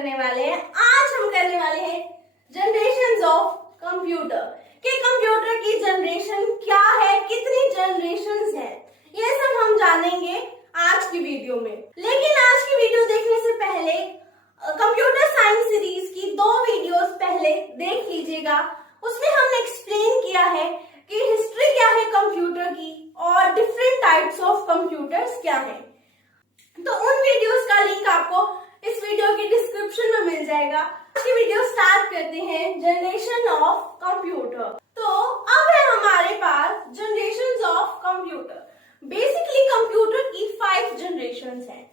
करने वाले हैं। आज हम करने वाले हैं जनरेशंस ऑफ कंप्यूटर कि कंप्यूटर की जनरेशन क्या है, कितनी जनरेशंस है, ये सब हम जानेंगे आज की वीडियो में। लेकिन आज की वीडियो देखने से पहले कंप्यूटर साइंस सीरीज की 2 वीडियोस पहले देख लीजिएगा। उसमें हमने एक्सप्लेन किया है कि हिस्ट्री क्या है कंप्यूटर की और डिफरेंट टाइप्स ऑफ कंप्यूटर्स क्या है। तो उन वीडियोस का लिंक आपको इस वीडियो की डिस्क्रिप्शन में मिल जाएगा। आज की वीडियो स्टार्ट करते हैं जनरेशन ऑफ कंप्यूटर। तो अब है हमारे पास generations of computer. Basically computer की 5 जनरेशंस हैं।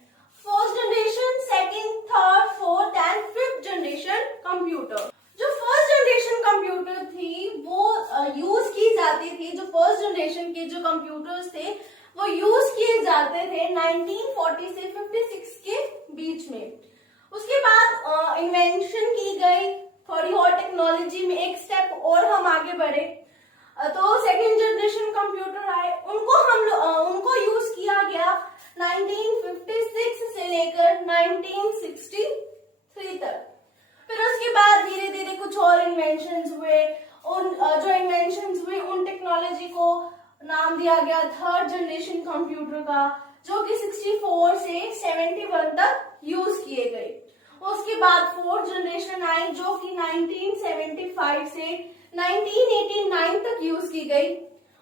First generation, second, third, fourth and fifth generation computer. जो फर्स्ट जनरेशन कंप्यूटर थी वो यूज की जाती थी, जो फर्स्ट जनरेशन के जो कंप्यूटर्स थे वो यूज किए जाते थे 1940 से 56 के बीच में। उसके बाद इन्वेंशन की गई, थोड़ी और टेक्नोलॉजी में एक स्टेप और हम आगे बढ़े तो सेकंड जनरेशन कंप्यूटर आए। उनको यूज किया गया 1956 से लेकर 1963 तक। फिर उसके बाद धीरे धीरे कुछ और इन्वेंशंस हुए। जो इन्वेंशंस हुए उन टेक्नोलॉजी को नाम दिया गया थर्ड जनरेशन कंप्यूटर का, जो कि 64 से 71 तक यूज किए गए। उसके बाद फोर्थ जनरेशन आई जो कि 1975 से 1989 तक यूज की गई।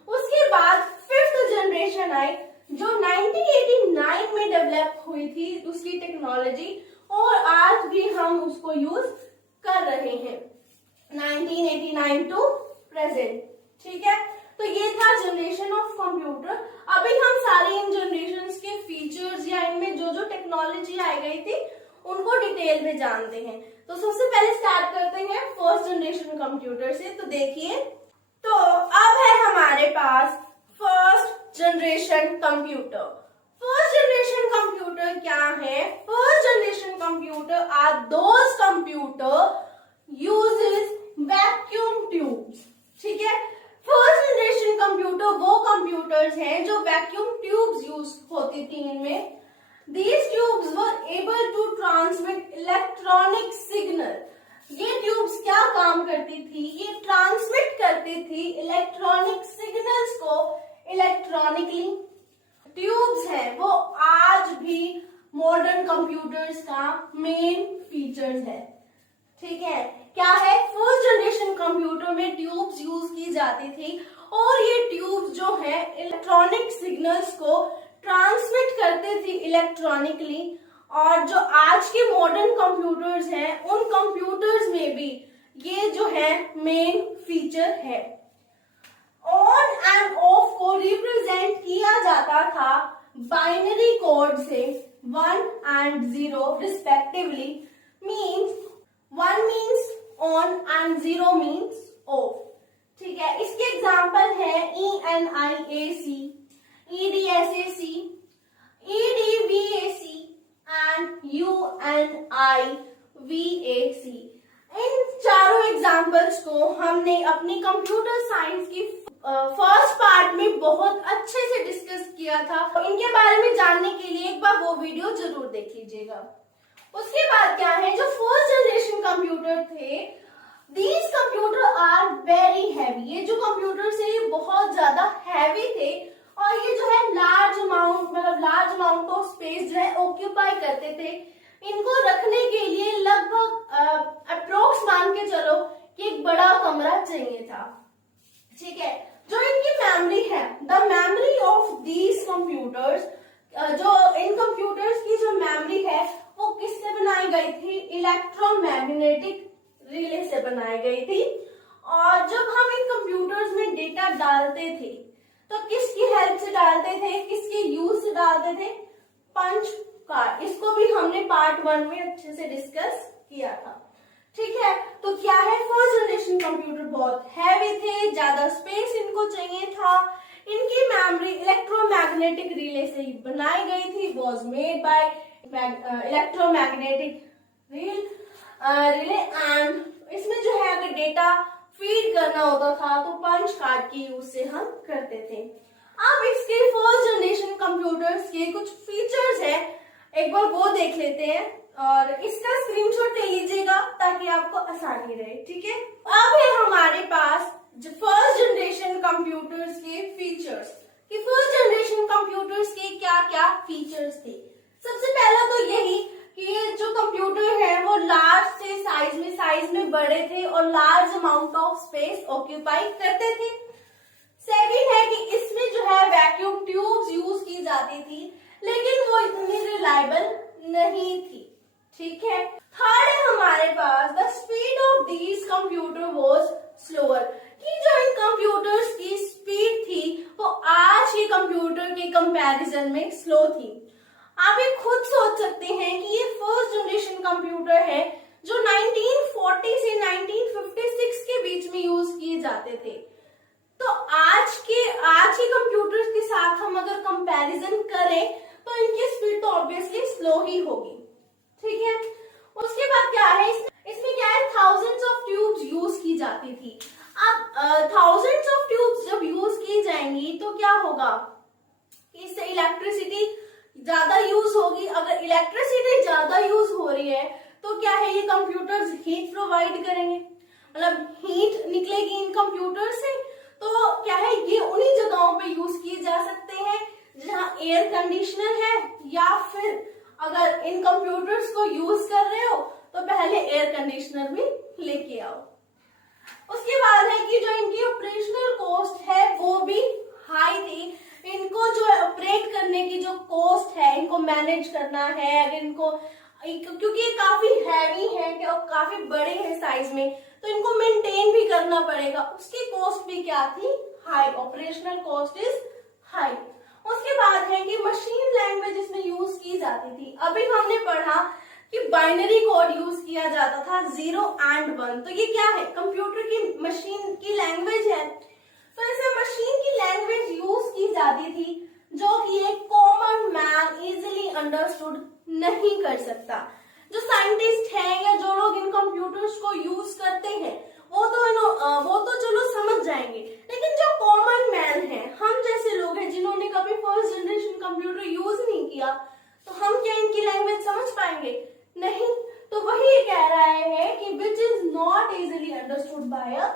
उसके बाद फिफ्थ जनरेशन आई जो 1989 में डेवलप हुई थी उसकी टेक्नोलॉजी, और आज भी हम उसको यूज कर रहे हैं 1989 टू प्रेजेंट। ठीक है, तो ये था जनरेशन ऑफ कंप्यूटर। अभी हम सारे इन जनरेशंस के फीचर्स या इनमें जो जो टेक्नोलॉजी आई गई थी उनको डिटेल में जानते हैं। तो सबसे पहले स्टार्ट करते हैं फर्स्ट जनरेशन कंप्यूटर से। तो देखिए, तो अब है हमारे पास first generation computer. First generation computer क्या है? First generation computer are those computer uses vacuum tubes. ठीक है, फर्स्ट जनरेशन कंप्यूटर वो कंप्यूटर्स हैं जो वैक्यूम ट्यूब्स यूज होती थी इनमें। These tubes were able to transmit electronic signal। ये ट्यूब्स क्या काम करती थी? ये ट्रांसमिट करती थी इलेक्ट्रॉनिक सिग्नल्स को इलेक्ट्रॉनिकली। ट्यूब्स हैं वो आज भी मॉडर्न कंप्यूटर्स का मेन फीचर्स है। ठीक है, क्या है? फर्स्ट जनरेशन कंप्यूटर में ट्यूब्स यूज की जाती थी और ये ट्यूब्स जो है इलेक्ट्रॉनिक सिग्नल्स को ट्रांसमिट करते थे इलेक्ट्रॉनिकली। और जो आज के मॉडर्न कंप्यूटर्स हैं उन कंप्यूटर्स में भी ये जो है मेन फीचर है। ऑन एंड ऑफ को रिप्रेजेंट किया जाता था बाइनरी कोड से 1 and 0 respectively. Means 1 means on and 0 means of. ठीक है, इसके एग्जाम्पल है ENIAC, EDSAC, EDVAC and UNIVAC। इन चारों एग्जाम्पल्स को हमने अपनी कंप्यूटर साइंस की फर्स्ट पार्ट में बहुत अच्छे से डिस्कस किया था। इनके बारे में जानने के लिए एक बार वो वीडियो जरूर देख लीजिएगा। उसके बाद क्या है, जो फर्स्ट जनरेशन कंप्यूटर थे, these computer are very heavy. ये जो कंप्यूटर थे ये बहुत ज्यादा हैवी थे और ये जो है लार्ज अमाउंट ऑफ स्पेस जो है ऑक्यूपाई करते थे। इनको रखने के लिए लगभग अप्रोक्स मान के चलो कि एक बड़ा कमरा चाहिए था। ठीक है, जो इनकी मेमोरी है, the memory of these computers, जो इन कंप्यूटर्स की जो मेमोरी है वो किससे बनाई गई थी? इलेक्ट्रोमैग्नेटिक रिले से बनाई गई थी। और जब हम इन कंप्यूटर्स में डेटा डालते थे तो किसकी हेल्प से डालते थे, किसके यूज से डालते थे? Punch card. इसको भी हमने पार्ट 1 में अच्छे से डिस्कस किया था। ठीक है, तो क्या है, फर्स्ट जनरेशन कंप्यूटर बहुत हैवी थे, ज्यादा स्पेस इनको चाहिए था। इनकी मेमोरी इलेक्ट्रोमैग्नेटिक रिले से बनाई गई थी, was made by electromagnetic relay. And इसमें जो है अगर डेटा फीड करना होता था तो पंच कार्ड की यूज से हम करते थे। अब इसके फर्स्ट जनरेशन कंप्यूटर्स के कुछ फीचर्स है। एक बार वो देख लेते हैं और इसका स्क्रीनशॉट ले लीजिएगा ताकि आपको आसानी रहे, ठीक है। अब है हमारे पास फर्स्ट जनरेशन कंप्यूटर्स के फीचर्स कि फर्स्ट जनरेशन कंप्यूटर्स के क्या क्या फीचर्स थे। सबसे पहला तो यही कि ये जो कंप्यूटर है वो लार्ज से साइज में बड़े थे और large amount of space occupy करते थे। सेकंड है कि इसमें जो है वैक्यूम ट्यूब्स यूज की जाती थी, लेकिन वो इतनी रिलायबल नहीं थी, ठीक है। थर्ड है हमारे पास the speed of these computer was slower कि जो इन कंप्यूटर्स की स्पीड थी वो आज के कंप्यूटर के कंपैरिजन में स्लो थी। आप ये खुद सोच सकते हैं कि ये फर्स्ट जनरेशन कंप्यूटर है जो 1940 से 1956 के बीच में यूज किए जाते थे। तो आज के कंप्यूटर्स के साथ हम अगर कंपैरिजन करें तो इनकी स्पीड तो ऑब्वियसली स्लो ही होगी, ठीक है। उसके बाद क्या है, इसमें क्या है, थाउजेंड्स ऑफ ट्यूब्स यूज की जाती थी। अब थाउजेंड्स ऑफ ट्यूब्स जब यूज की जाएंगी तो क्या होगा, इससे इलेक्ट्रिसिटी ज्यादा यूज होगी। अगर इलेक्ट्रिसिटी ज्यादा यूज हो रही है तो क्या है, ये कंप्यूटर्स हीट प्रोवाइड करेंगे, मतलब हीट निकलेगी इन कंप्यूटर से। तो क्या है, ये उन्हीं जगहों पे यूज किए जा सकते हैं जहां एयर कंडीशनर है, या फिर अगर इन कंप्यूटर्स को यूज कर रहे हो तो पहले एयर कंडीशनर भी लेके आओ। उसके बाद है कि जो इनकी ऑपरेशनल कॉस्ट है वो भी हाई थी। इनको जो है ऑपरेट करने की जो कॉस्ट है, इनको मैनेज करना है, अगर इनको, क्योंकि ये काफी हैवी है और काफी बड़े हैं साइज में, तो इनको मेंटेन भी करना पड़ेगा, उसकी कॉस्ट भी क्या थी, high. Operational cost is high. उसके बाद है कि मशीन लैंग्वेज इसमें यूज की जाती थी। अभी हमने पढ़ा कि बाइनरी कोड यूज किया जाता था 0 and 1, तो ये क्या है, कंप्यूटर की मशीन की लैंग्वेज है। तो इसे मशीन की लैंग्वेज यूज की जाती थी जो कि एक कॉमन मैन इजीली अंडरस्टूड नहीं कर सकता। जो साइंटिस्ट हैं या जो लोग इन कंप्यूटर्स को यूज करते हैं वो तो चलो समझ जाएंगे, लेकिन जो कॉमन मैन है, हम जैसे लोग हैं जिन्होंने कभी फर्स्ट जनरेशन कंप्यूटर यूज नहीं किया, तो हम क्या इनकी लैंग्वेज समझ पाएंगे, नहीं। तो वही कह रहा है कि which is not easily understood by a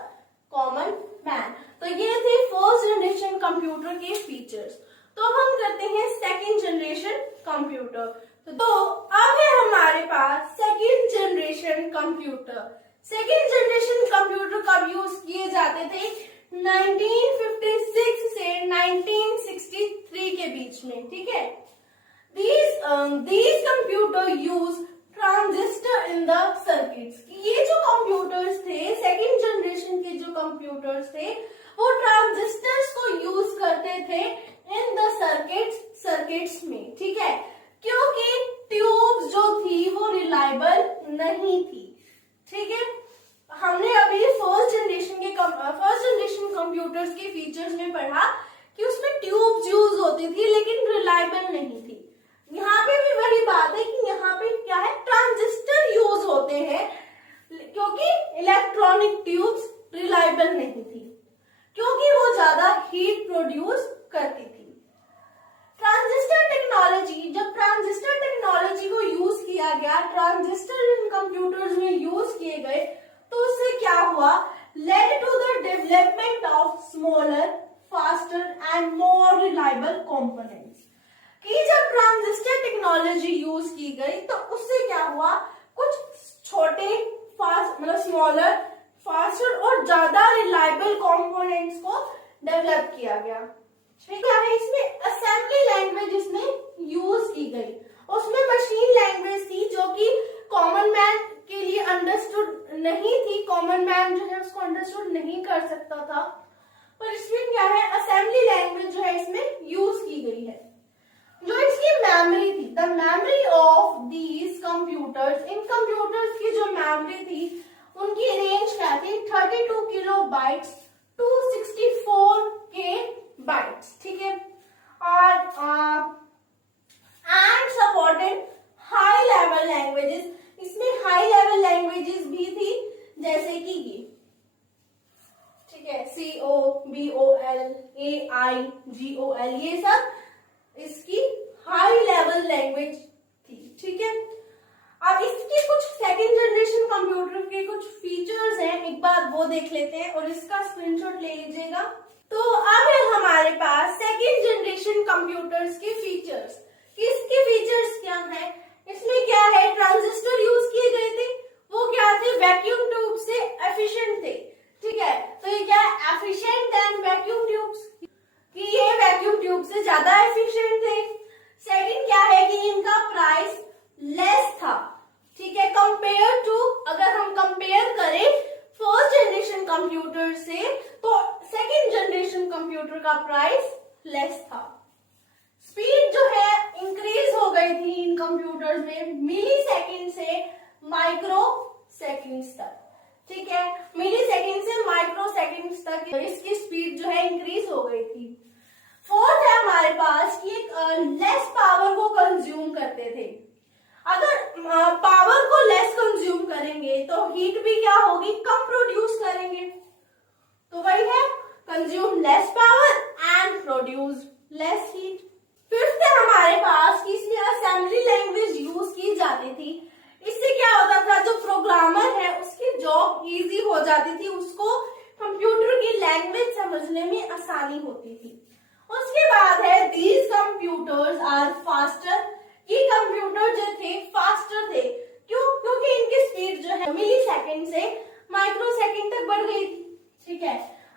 common man. तो ये थे फर्स्ट जनरेशन कंप्यूटर के फीचर्स। तो अब हम करते हैं सेकेंड जनरेशन कंप्यूटर। तो अब है हमारे पास second generation computer. Second generation computer कब यूज किए जाते थे, 1956 से 1963 के बीच में, ठीक है। These computer use transistor in the circuits. ये जो कंप्यूटर्स थे, सेकेंड जनरेशन के जो कंप्यूटर्स थे, वो ट्रांजिस्टर्स को यूज करते थे इन द सर्किट्स में, ठीक है, क्योंकि ट्यूब्स जो थी वो रिलायबल नहीं थी, ठीक है। हमने अभी फर्स्ट जनरेशन कंप्यूटर्स के फीचर्स में पढ़ा कि उसमें ट्यूब्स यूज होती थी लेकिन रिलायबल नहीं थी। यहाँ पे भी वही बात है कि यहाँ पे क्या है, ट्रांजिस्टर यूज होते हैं क्योंकि इलेक्ट्रॉनिक ट्यूब्स रिलायबल नहीं थी, क्योंकि वो ज्यादा हीट प्रोड्यूस करती थी। ट्रांजिस्टर टेक्नोलॉजी, जब ट्रांजिस्टर टेक्नोलॉजी को यूज किया गया, ट्रांजिस्टर इन कंप्यूटर्स में यूज किए गए, तो उससे क्या हुआ, led to the development of smaller, faster and more reliable components. कि जब ट्रांजिस्टर टेक्नोलॉजी यूज की गई तो उससे क्या हुआ, कुछ छोटे फास्ट, मतलब स्मॉलर, फास्टर और ज्यादा रिलायबल कंपोनेंट्स को डेवलप किया गया। ठीक है, इसमें असेंबली लैंग्वेज इसमें यूज की गई, उसमें मशीन लैंग्वेज थी जो कि कॉमन मैन के लिए अंडरस्टूड नहीं थी, कॉमन मैन जो है उसको अंडरस्टूड नहीं कर सकता था, पर इसमें क्या है, असेंबली लैंग्वेज जो है इसमें यूज की गई है। जो इसकी मेमोरी थी, the memory of these computers, in computers की जो मेमोरी थी उनकी रेंज क्या थी, 32 किलो बाइट्स टू 64 के बाइट्स, ठीक है। और and supported high level languages, इसमें हाई लेवल लैंग्वेजेस भी थी जैसे कि ये, ठीक है, COBOL, AIGOL, ये सब इसकी हाई लेवल लैंग्वेज थी। ठीक है। अब इसके कुछ सेकंड जनरेशन कंप्यूटर के कुछ फीचर्स हैं, एक बार वो देख लेते हैं और इसका स्क्रीनशॉट ले लीजिएगा। तो अब है हमारे पास सेकंड जनरेशन कंप्यूटर्स के फीचर्स। इसके फीचर्स क्या है, इसमें क्या है, ट्रांजिस्टर यूज किए गए थे, वो क्या थे, वैक्यूम ट्यूब से एफिशिएंट थे, ठीक है। तो ये क्या है, एफिशिएंट देन वैक्यूम ट्यूब्स, कि ये वैक्यूम ट्यूब से ज्यादा एफिशिएंट थे। सेकंड क्या है कि इनका प्राइस लेस था, ठीक है, कंपेयर टू, अगर हम कंपेयर करें फर्स्ट जनरेशन कंप्यूटर से तो सेकंड जनरेशन कंप्यूटर का प्राइस लेस था। स्पीड जो है इंक्रीज हो गई थी इन कंप्यूटर्स में मिली सेकेंड से माइक्रो सेकेंड्स तक, ठीक है, मिली सेकेंड से माइक्रो सेकेंड्स तक इसकी स्पीड जो है इंक्रीज हो गई थी। फोर्थ है हमारे पास कि एक लेस पावर को कंज्यूम करते थे। अगर पावर को लेस कंज्यूम करेंगे तो हीट भी क्या होगी, कम प्रोड्यूस करेंगे, तो वही है, consume less power and produce less heat. Fifth है हमारे पास कि इसमें असेंबली लैंग्वेज यूज की जाती थी। इससे क्या होता था, जो प्रोग्रामर है उसकी जॉब इजी हो जाती थी, उसको कंप्यूटर की लैंग्वेज समझने में आसानी होती थी। उसके बाद है दीज कंप्यूटर्स आर फास्टर, ये कंप्यूटर जो थे फास्टर थे, क्यों, क्योंकि इनकी स्पीड जो है मिली सेकेंड से माइक्रो सेकेंड तक बढ़ गई थी, ठीक है।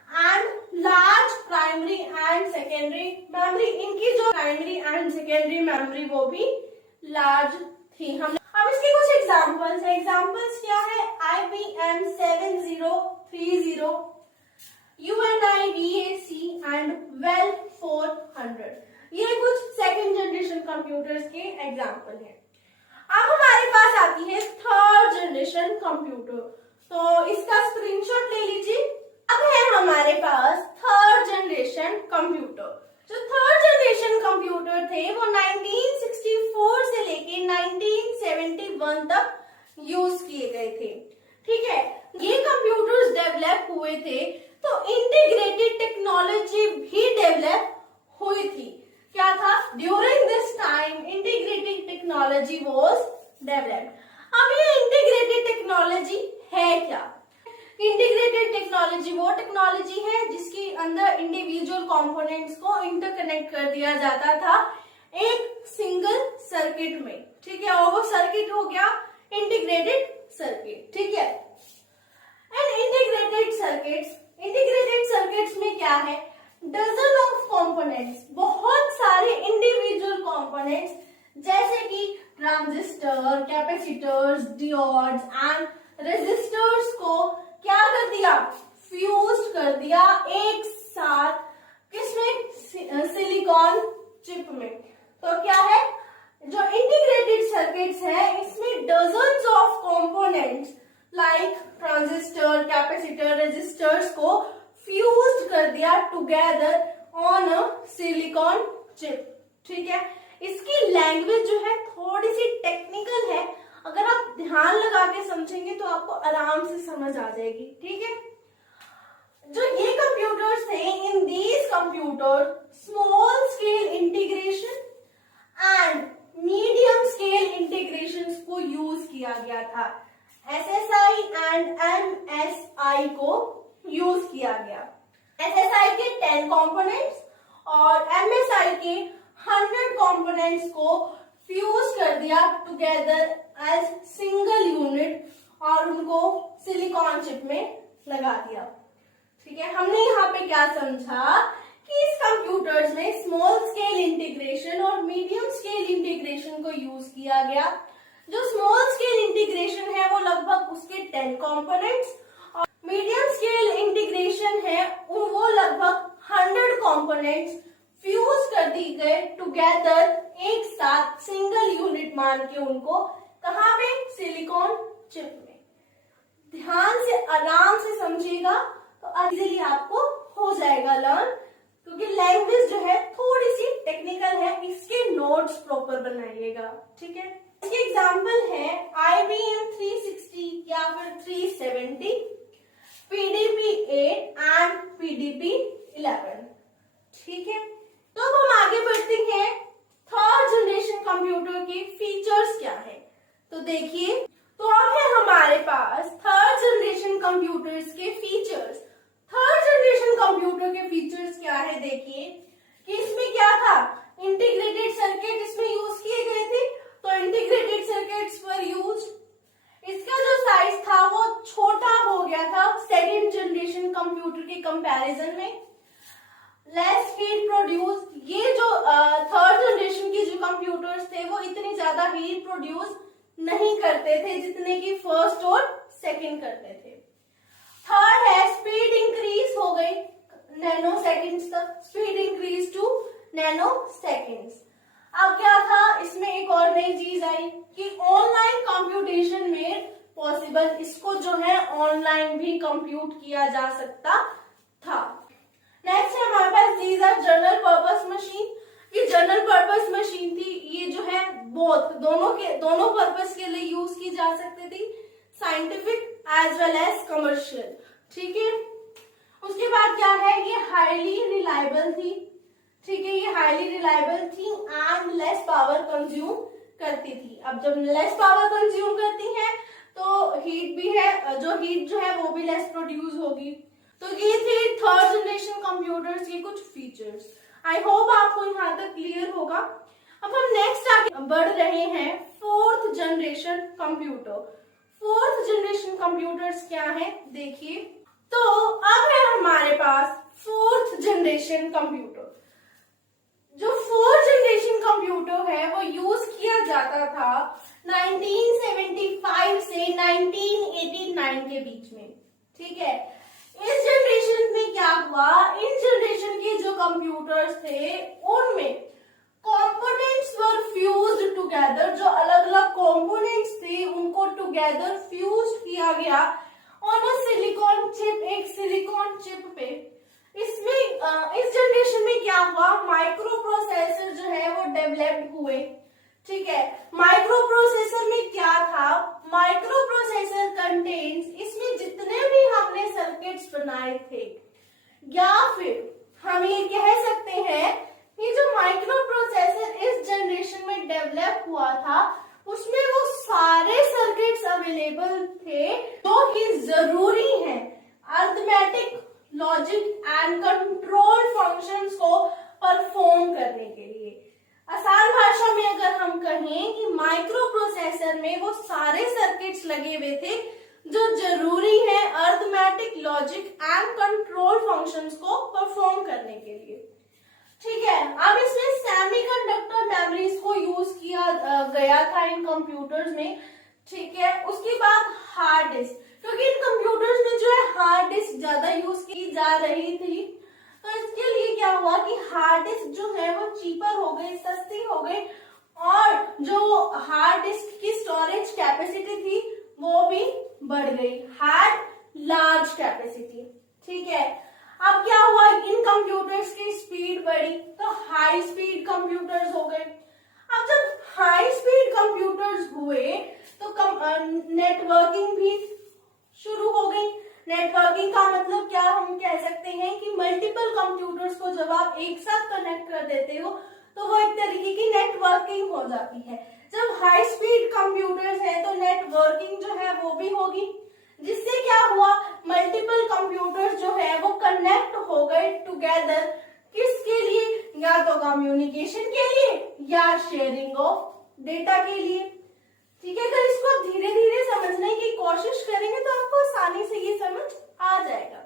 And large primary and secondary memory, इनकी जो प्राइमरी एंड सेकेंडरी मेमोरी वो भी लार्ज थी। हम अब इसके कुछ एग्जांपल्स हैं। एग्जांपल्स क्या है, IBM 7030, UNIVAC एंड वेल 400, ये कुछ सेकंड जनरेशन कंप्यूटर्स के एग्जांपल हैं। अब हमारे पास आती है थर्ड जनरेशन कंप्यूटर, तो इसका स्क्रीनशॉट ले लीजिए। अब है हमारे पास थर्ड जनरेशन कंप्यूटर। जो थर्ड जनरेशन कंप्यूटर थे वो 1964 से लेके 1971 तक यूज किए गए थे, ठीक है। ये कंप्यूटर्स डेवलप हुए थे तो इंटीग्रेटेड टेक्नोलॉजी भी डेवलप हुई थी। क्या था, during this time integrated technology was developed. अब ये इंटीग्रेटेड टेक्नोलॉजी है क्या, इंटीग्रेटेड टेक्नोलॉजी वो टेक्नोलॉजी है जिसके अंदर इंडिविजुअल कंपोनेंट्स को इंटरकनेक्ट कर दिया जाता था एक सिंगल सर्किट में, ठीक है, और वो सर्किट हो गया इंटीग्रेटेड सर्किट, ठीक है। एंड इंटीग्रेटेड सर्किट्स में क्या है, डजन ऑफ कंपोनेंट्स, बहुत सारे इंडिविजुअल कंपोनेंट्स जैसे कि ट्रांजिस्टर, कैपेसिटर्स, डियोड्स एंड रेजिस्टर्स को क्या कर दिया, फ्यूज कर दिया एक साथ, किसमें, सिलिकॉन चिप में। तो क्या है, जो इंटीग्रेटेड सर्किट्स है इसमें dozens of components like transistor, capacitor, resistors को फ्यूज कर दिया together on a silicon chip, ठीक है। इसकी लैंग्वेज जो है थोड़ी सी टेक्निकल है, अगर आप ध्यान लगा के समझेंगे तो आपको आराम से समझ आ जाएगी, ठीक है। जो ये कंप्यूटर्स थे, in these computer small scale integration and medium scale integration को यूज किया गया था। SSI एंड MSI को यूज किया गया। SSI के 10 कंपोनेंट्स और MSI के 100 कंपोनेंट्स को फ्यूज कर दिया टुगेदर एज सिंगल यूनिट और उनको सिलिकॉन चिप में लगा दिया, ठीक है। हमने यहाँ पे क्या समझा कि इस कंप्यूटर्स में स्मॉल स्केल इंटीग्रेशन और मीडियम स्केल इंटीग्रेशन को यूज किया गया। जो स्मॉल स्केल इंटीग्रेशन है वो लगभग उसके 10 कंपोनेंट्स और मीडियम स्केल इंटीग्रेशन है वो लगभग 100 कंपोनेंट्स फ्यूज कर दी गए टुगेदर एक साथ सिंगल यूनिट मान के उनको, कहाँ पे, सिलिकॉन चिप में। ध्यान से आराम से समझिएगा तो इजीली आपको हो जाएगा लर्न, क्योंकि लैंग्वेज जो है थोड़ी सी टेक्निकल है, इसके नोट्स प्रॉपर बनाइएगा, ठीक है। इसके एग्जांपल है IBM 360 या फिर 370, PDP-8 एंड PDP-11, ठीक है। तो अब हम आगे बढ़ते हैं, थर्ड जनरेशन कंप्यूटर के फीचर्स क्या है। इतनी ज्यादा हीट प्रोड्यूस नहीं करते थे जितने की फर्स्ट और सेकंड करते थे। थर्ड है स्पीड इंक्रीज हो गई नैनो सेकेंड्स तक, speed increase to nanoseconds. अब क्या था इसमें एक और नई चीज आई कि ऑनलाइन कंप्यूटेशन में पॉसिबल, इसको जो है ऑनलाइन भी कंप्यूट किया जा सकता था। नेक्स्ट है हमारे पास these are general purpose machine. ये जनरल पर्पस मशीन थी, ये जो है बोथ दोनों पर्पस के लिए यूज की जा सकती थी, scientific as well as commercial. ठीक है, उसके बाद क्या है, ये हाईली रिलायबल थी। ठीक है, ये हाईली रिलायबल थी एंड लेस पावर कंज्यूम करती थी। अब जब लेस पावर कंज्यूम करती है तो हीट भी है, जो हीट जो है वो भी लेस प्रोड्यूस होगी। तो ये थे थर्ड जनरेशन कंप्यूटर्स के कुछ फीचर्स। आई होप आपको यहाँ तक क्लियर होगा। अब हम नेक्स्ट आगे बढ़ रहे हैं fourth generation computer. Fourth generation computers क्या है देखिए। तो अब है हमारे पास फोर्थ जनरेशन कंप्यूटर। जो फोर्थ जनरेशन कंप्यूटर है वो यूज किया जाता था 1975 से 1989 के बीच में। ठीक है, इस जनरेशन में क्या हुआ, इन जनरेशन के जो कंप्यूटर्स थे उनमें कंपोनेंट्स वर फ्यूज्ड टुगेदर। जो अलग अलग कंपोनेंट्स थे उनको टुगेदर फ्यूज किया गया ऑन अ सिलिकॉन चिप, एक सिलिकॉन चिप पे। इसमें इस जनरेशन में क्या हुआ, माइक्रो प्रोसेसर जो है वो डेवलप्ड हुए। ठीक है, माइक्रो प्रोसेसर में क्या था, माइक्रो प्रोसेसर कंटेन्स, इसमें जितने भी हमने सर्किट्स बनाए थे, या फिर हम ये कह सकते हैं कि जो माइक्रो प्रोसेसर इस जनरेशन में डेवलप हुआ था उसमें वो सारे सर्किट्स अवेलेबल थे जो कि जरूरी है arithmetic, logic and control functions को परफॉर्म करने के लिए। आसान भाषा में अगर हम कहें कि माइक्रो प्रोसेसर में वो सारे सर्किट्स लगे हुए थे जो जरूरी है arithmetic, logic and control functions को परफॉर्म करने के लिए। ठीक है, अब इसमें सेमीकंडक्टर मेमोरीज को यूज किया गया था इन कंप्यूटर्स में। ठीक है, उसके बाद हार्ड डिस्क, क्योंकि इन कंप्यूटर्स में जो है हार्ड डिस्क ज्यादा यूज की जा रही थी, तो इसके लिए क्या हुआ कि हार्ड डिस्क जो है वो चीपर हो गई, सस्ती हो गई, और जो हार्ड डिस्क की स्टोरेज कैपेसिटी थी वो भी बढ़ गई, हैड लार्ज कैपेसिटी। ठीक है, अब क्या हुआ, इन कंप्यूटर्स की स्पीड बढ़ी तो हाई स्पीड कंप्यूटर्स हो गए। अब जब हाई स्पीड कंप्यूटर्स हुए तो नेटवर्किंग भी शुरू हो गई। नेटवर्किंग का मतलब क्या, हम कह सकते हैं कि मल्टीपल कंप्यूटर्स को जब आप एक साथ कनेक्ट कर देते हो तो वो एक तरीके की नेटवर्किंग हो जाती है। जब हाई स्पीड कंप्यूटर्स है तो नेटवर्किंग जो है वो भी होगी, जिससे क्या हुआ, मल्टीपल कंप्यूटर्स जो है वो कनेक्ट हो गए टुगेदर, किसके लिए, या तो कम्युनिकेशन के लिए या शेयरिंग ऑफ डेटा के लिए। ठीक है, अगर इसको धीरे धीरे समझने की कोशिश करेंगे तो आपको आसानी से ये समझ आ जाएगा।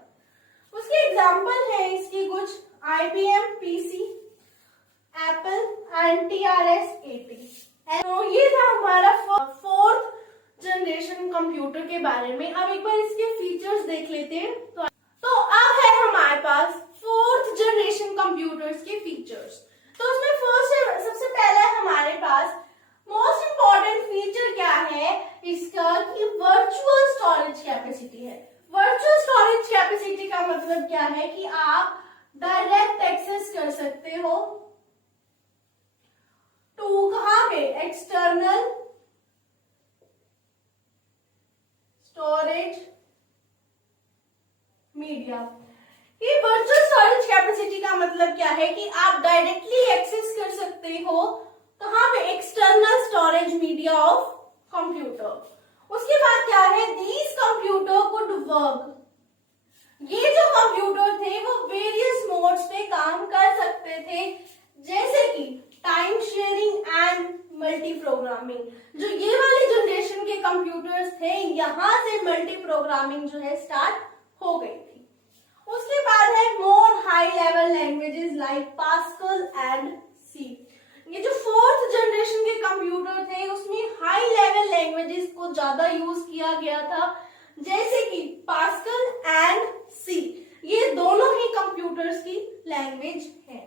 उसके एग्जाम्पल है इसकी कुछ, IBM PC, Apple and TRS-80। तो ये था हमारा फोर्थ जनरेशन कंप्यूटर के बारे में। अब एक बार इसके फीचर्स देख लेते हैं। तो अब है हमारे पास फोर्थ जनरेशन कंप्यूटर्स के फीचर्स। तो उसमें फर्स्ट सबसे पहला है हमारे पास मोस्ट इंपॉर्टेंट फीचर क्या है इसका, कि वर्चुअल स्टोरेज कैपेसिटी है। वर्चुअल स्टोरेज कैपेसिटी का मतलब क्या है कि आप डायरेक्ट एक्सेस कर सकते हो टू कहां पे, एक्सटर्नल स्टोरेज मीडिया। ये वर्चुअल स्टोरेज कैपेसिटी का मतलब क्या है कि आप डायरेक्टली एक्सेस कर सकते हो कहां पे, external storage media of computer. उसके बाद क्या है, दीज कंप्यूटर कुड वर्क, ये जो कंप्यूटर थे वो वेरियस मोड्स पे काम कर सकते थे, जैसे कि time sharing and multi programming. जो ये वाली जनरेशन के कंप्यूटर्स थे यहां से मल्टी प्रोग्रामिंग जो है स्टार्ट हो गई थी। उसके बाद है more high level languages like Pascal and C. ये जो फोर्थ जनरेशन के कंप्यूटर को ज्यादा यूज किया गया था, जैसे कि पास्कल एंड सी, ये दोनों ही कंप्यूटर्स की लैंग्वेज है।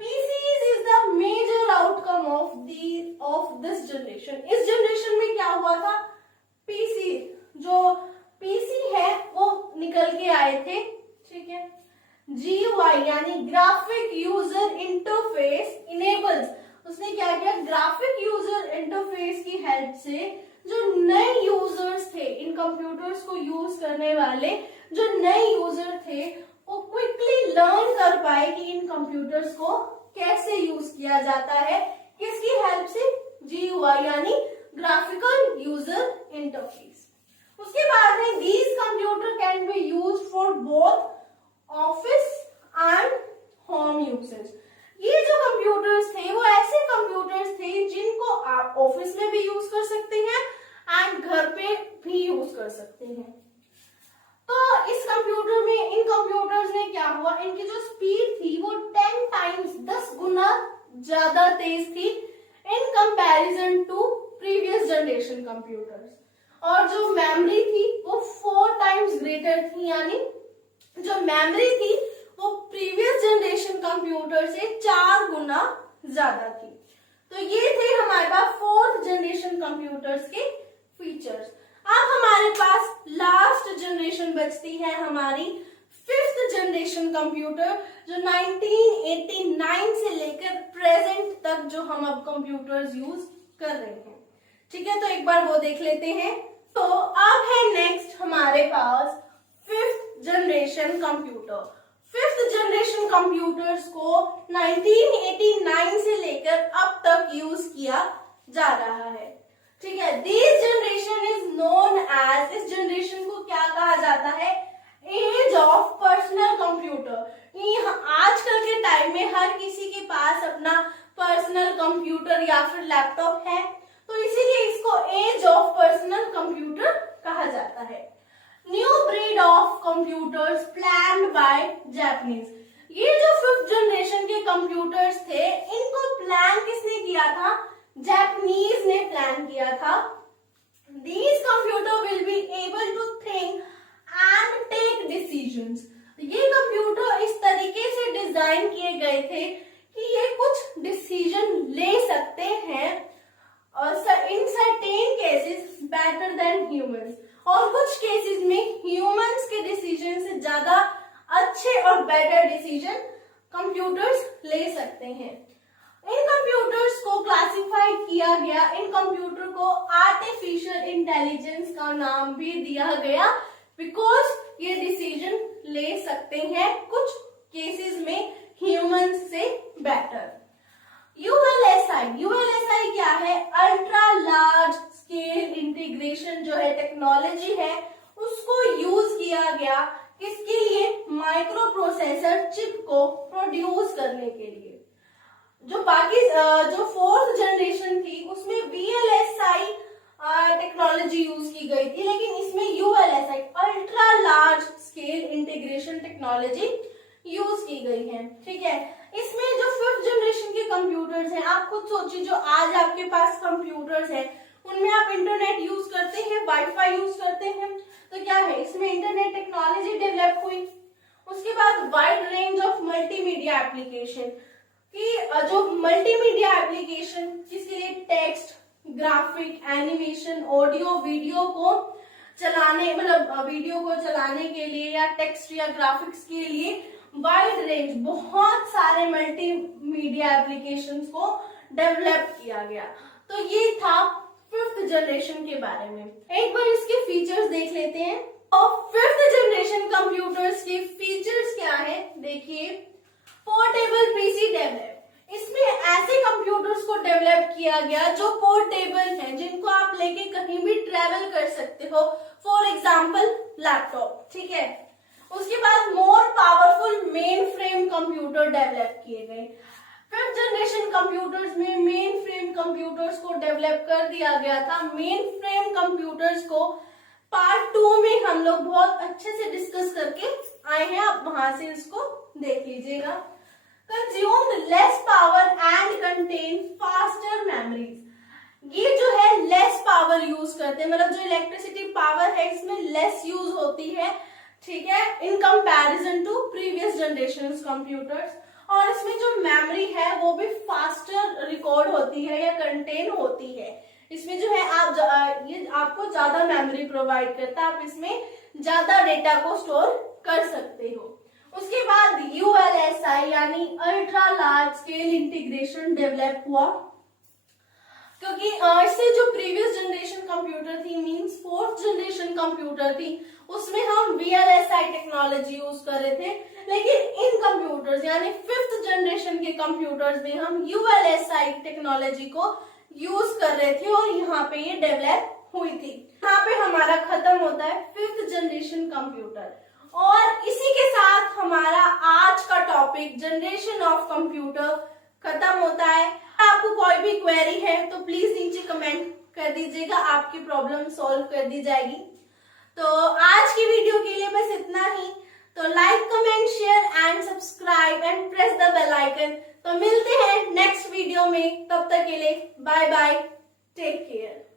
PCs is the major outcome of this generation। इस जनरेशन में क्या हुआ था, PC, जो PC है वो निकल के आए थे, ठीक है। GUI यानी ग्राफिक यूजर इंटरफेस इनेबल्स, उसने क्या किया, ग्राफिक यूजर इंटरफेस की हेल्प से जो नए यूजर्स थे, इन कंप्यूटर्स को यूज करने वाले जो नए यूजर थे, वो क्विकली लर्न कर पाए कि इन कंप्यूटर्स को कैसे यूज किया जाता है, किसकी हेल्प से, GUI यानी ग्राफिकल यूजर इंटरफेस। उसके बाद है these computer can be used for both office and home usage. ये जो कंप्यूटर्स थे वो ऐसे कंप्यूटर्स थे जिनको आप ऑफिस में भी यूज कर सकते हैं एंड घर पे भी यूज कर सकते हैं। तो इस कंप्यूटर में, इन कंप्यूटर्स में क्या हुआ, इनकी जो स्पीड थी वो 10 टाइम्स 10 गुना ज्यादा तेज थी in comparison to previous generation computers, और जो मेमोरी थी वो 4 टाइम्स ग्रेटर थी, यानी जो मेमोरी थी वो प्रीवियस जनरेशन कंप्यूटर से 4 गुना ज्यादा थी। तो ये थे हमारे पास 4th जनरेशन कंप्यूटर्स के फीचर्स। अब हमारे पास लास्ट जनरेशन बचती है हमारी 5th जनरेशन कंप्यूटर, जो 1989 से लेकर प्रेजेंट तक जो हम अब कंप्यूटर्स यूज कर रहे हैं, ठीक है। तो एक बार वो देख लेते हैं। तो अब है नेक्स्ट हमारे पास 5th generation computer. 5th generation computers को 1989 से लेकर अब तक यूज किया जा रहा है, ठीक है। This generation is known as, इस जनरेशन को क्या कहा जाता है, एज ऑफ पर्सनल कंप्यूटर। आजकल के टाइम में हर किसी के पास अपना पर्सनल कंप्यूटर या फिर लैपटॉप है, तो इसीलिए इसको एज ऑफ पर्सनल कंप्यूटर कहा जाता है। New breed of computers planned by Japanese. ये जो 5th जनरेशन के कंप्यूटर्स थे, इनको प्लान किसने किया था, जापानीज ने प्लान किया था। These computer will be able to think and take decisions। ये कंप्यूटर इस तरीके से डिजाइन किए गए थे कि ये कुछ डिसीजन ले सकते हैं in certain cases better than humans, और कुछ केसेस में ह्यूमंस के डिसीजन से ज्यादा अच्छे और बेटर डिसीजन कंप्यूटर्स ले सकते हैं। इन कंप्यूटर्स को क्लासिफाई किया गया, इन कंप्यूटर को आर्टिफिशियल इंटेलिजेंस का नाम भी दिया गया, बिकॉज ये डिसीजन ले सकते हैं कुछ केसेस में ह्यूमंस से बेटर। यूएलएसआई क्या है, अल्ट्रा लार्ज स्केल इंटीग्रेशन जो है टेक्नोलॉजी है, उसको यूज किया गया किसके लिए, माइक्रो प्रोसेसर चिप को प्रोड्यूस करने के लिए। जो बाकी जो 4th जनरेशन थी उसमें VLSI टेक्नोलॉजी यूज की गई थी, लेकिन इसमें ULSI ultra large scale integration technology use की गई है, ठीक है। इसमें जो 5th जनरेशन के कंप्यूटर्स हैं, आप खुद सोचिए, जो आज आपके पास कंप्यूटर्स हैं उनमें आप इंटरनेट यूज करते हैं, वाईफाई यूज करते हैं, तो क्या है, इसमें इंटरनेट टेक्नोलॉजी डेवलप हुई। उसके बाद wide range of multimedia application, कि जो मल्टीमीडिया एप्लीकेशन जिसके लिए text, graphic, animation, audio, video को चलाने, मतलब वीडियो को चलाने के लिए या टेक्स्ट या ग्राफिक्स के लिए वाइड रेंज बहुत सारे मल्टीमीडिया एप्लीकेशंस को डेवलप किया गया। तो ये था 5th जनरेशन के बारे में। एक बार इसके फीचर्स देख लेते हैं। और 5th जनरेशन कंप्यूटर्स के फीचर्स क्या है, देखिए। पोर्टेबल पीसी डेवलप, इसमें ऐसे कंप्यूटर्स को डेवलप किया गया जो पोर्टेबल हैं, जिनको आप लेके कहीं भी ट्रेवल कर सकते हो, फॉर एग्जाम्पल लैपटॉप, ठीक है। उसके बाद more powerful main frame computer develop किए गए। 5th जनरेशन कंप्यूटर्स में मेन फ्रेम कंप्यूटर्स को डेवलप कर दिया गया था। मेन फ्रेम कंप्यूटर्स को पार्ट 2 में हम लोग बहुत अच्छे से डिस्कस करके आए हैं, आप वहां से इसको देख लीजिएगा। Consumed less power and contain faster memories, ये जो है लेस पावर यूज कर करते हैं, मतलब जो इलेक्ट्रिसिटी पावर है इसमें लेस यूज होती है, ठीक है, in comparison to previous generation computers. और इसमें जो मेमोरी है वो भी फास्टर रिकॉर्ड होती है या कंटेन होती है। इसमें जो है ये आपको ज्यादा मेमोरी प्रोवाइड करता है, आप इसमें ज्यादा डेटा को स्टोर कर सकते हो। उसके बाद ULSI यानी ultra large scale integration develop हुआ, क्योंकि इससे जो प्रीवियस जनरेशन कंप्यूटर थी, मींस फोर्थ जनरेशन कंप्यूटर थी, उसमें हम VLSI टेक्नोलॉजी यूज कर रहे थे, लेकिन इन कंप्यूटर्स यानी फिफ्थ जनरेशन के कंप्यूटर्स में हम ULSI टेक्नोलॉजी को यूज कर रहे थे और यहाँ पे ये डेवलप हुई थी। यहाँ पे हमारा खत्म होता है फिफ्थ जनरेशन कंप्यूटर, और इसी के साथ हमारा आज का टॉपिक जनरेशन ऑफ कंप्यूटर खत्म होता है। आपको कोई भी क्वेरी है तो प्लीज नीचे कमेंट कर दीजिएगा, आपकी प्रॉब्लम सॉल्व कर दी जाएगी। तो आज की वीडियो के लिए बस इतना ही। तो like, comment, share and subscribe and press the bell icon. तो मिलते हैं नेक्स्ट वीडियो में, तब तक के लिए बाय बाय, टेक केयर।